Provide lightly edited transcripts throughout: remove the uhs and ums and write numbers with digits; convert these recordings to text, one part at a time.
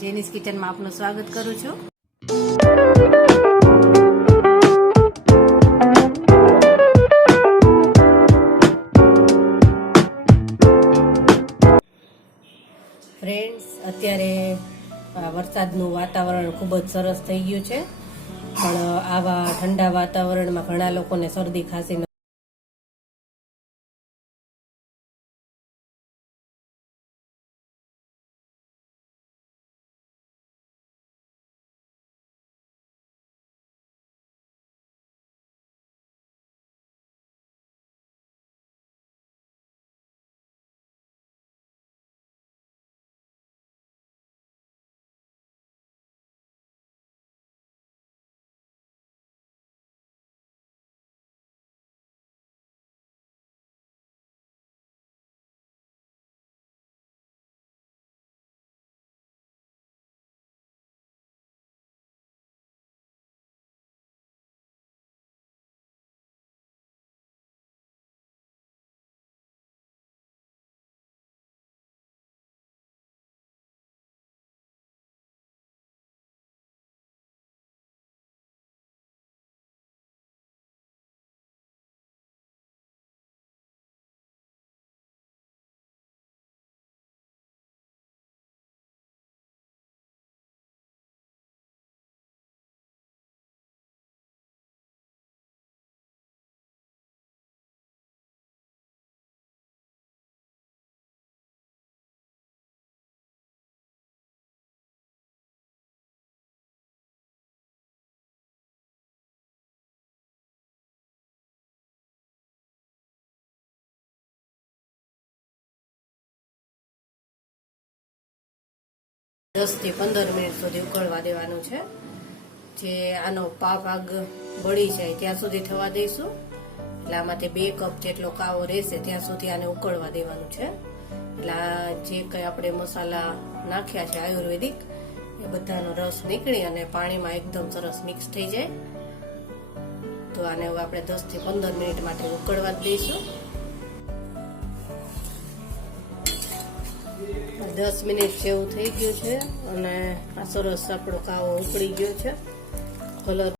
જેનીસ કિચનમાં આપનું સ્વાગત કરું છું। ફ્રેન્ડ્સ, અત્યારે વરસાદનું વાતાવરણ ખૂબ જ સરસ થઈ ગયું છે, પણ આવા ઠંડા વાતાવરણમાં ઘણા લોકોને શરદી ખાંસી દસ થી 15 મિનિટ સુધી ઉકળવા દેવાનું છે। જે આનો ભાગ બળી જાય ત્યાં સુધી થવા દઈશું। એટલે આમાંથી 2 કપ જેટલો કાવો રહેશે ત્યાં સુધી આને ઉકળવા દેવાનું છે। એટલે જે કંઈ આપણે મસાલા નાખ્યા છે આયુર્વેદિક, એ બધાનો રસ નીકળી અને પાણીમાં એકદમ સરસ મિક્સ થઈ જાય। તો આને હવે આપણે 10 થી 15 મિનિટ માટે ઉકળવા જ દઈશું। 10 મિનિટ જેવું થઈ ગયું છે અને આ સરસ આપણો કાવો ઉકળી ગયો છે। કલર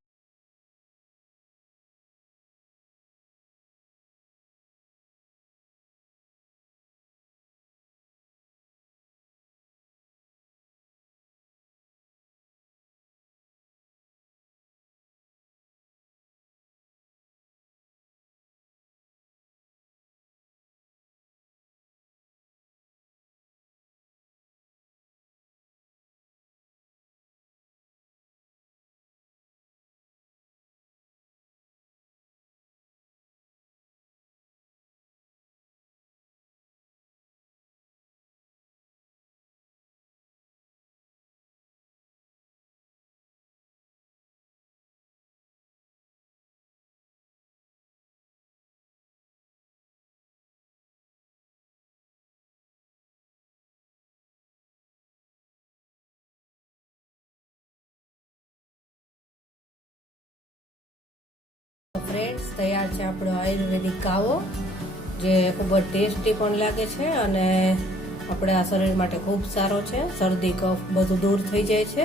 ફ્રેન્ડ્સ, તૈયાર છે આપણો આયુર્વેદિક કાવો, જે ખૂબ જ ટેસ્ટી પણ લાગે છે અને આપણા શરીર માટે ખૂબ સારો છે। શરદી કફ બધું દૂર થઈ જાય છે।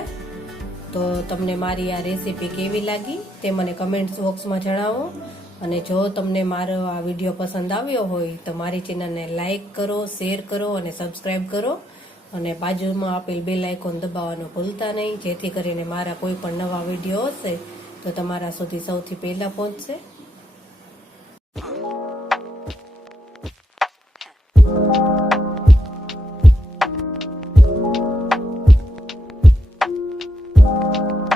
તો તમને મારી આ રેસીપી કેવી લાગી તે મને કમેન્ટ બોક્સમાં જણાવો। અને જો તમને મારો આ વિડીયો પસંદ આવ્યો હોય તો મારી ચેનલને લાઈક કરો, શેર કરો અને સબસ્ક્રાઈબ કરો, અને બાજુમાં આપેલ બેલ આઇકોન દબાવવાનું ભૂલતા નહીં, જેથી કરીને મારા કોઈ પણ નવા વિડીયો હશે તો તમારા સુધી સૌથી પહેલા પહોંચશે।